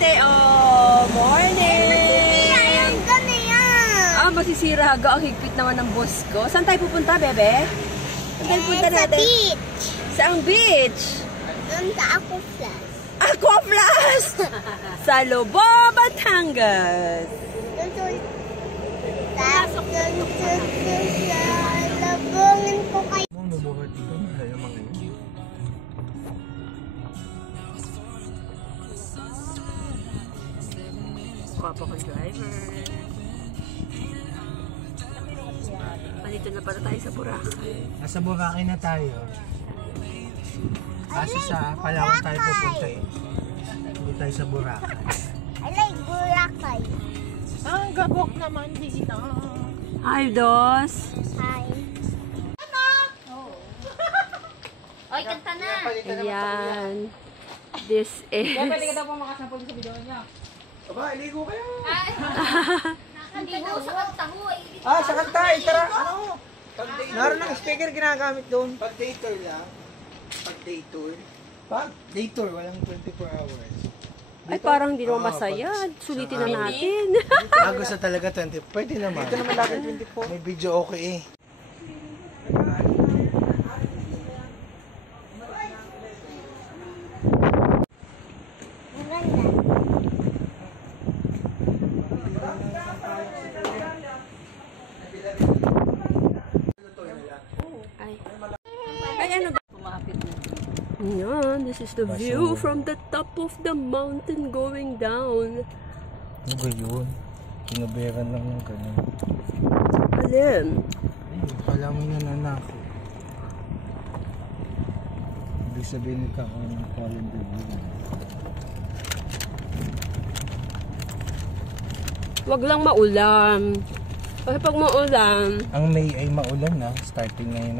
ate. Oh, morning. Masisira yung ganyan. Ah, masisira. Ang higpit naman ng boss ko. Saan tayo pupunta, bebe? Saan tayo pupunta Sa natin? beach. Saang beach? Doon sa Aquaflash. Aquaflash! Sa Lobo, Batangas. Labungin ko kayo. Mabuhat dito na tayo mga yun. Papa ko driver. Andito na pala tayo sa Boracay. Nasa Boracay na tayo. Kaso sa Palawan tayo pupunta eh. Hindi tayo sa Boracay. I like Boracay. Ang gabok naman dito. Hi, Dos. Hi. Oy, kanta na. Ayan. This is... Pwede ka daw pumakas ng pulis sa video niya. Aba, iligo kayo. Nakaligo sa kanta mo. Ah, sa kanta. Tara, ano? Naroon ng speaker ginagamit doon. Pag day tour lang. Pag day tour. Pag day tour, walang 24 hours. Ay, parang hindi naman masaya. Sulitin na natin. Gusto talaga 20. Pwede naman. Ito naman lagi 24. May video okay eh. Maganda. Ay. Ay, ano ba? Ayan, this is the view from the top of the mountain going down. Ano ba yun? Kinaberan lang yung ganyan. Alin? Ayun, kala mo nananako. Ibig sabihin nagkakaroon ng calendar yun. Wag lang maulan. Kasi pag maulan, Ang May ay maulan na, starting ngayon.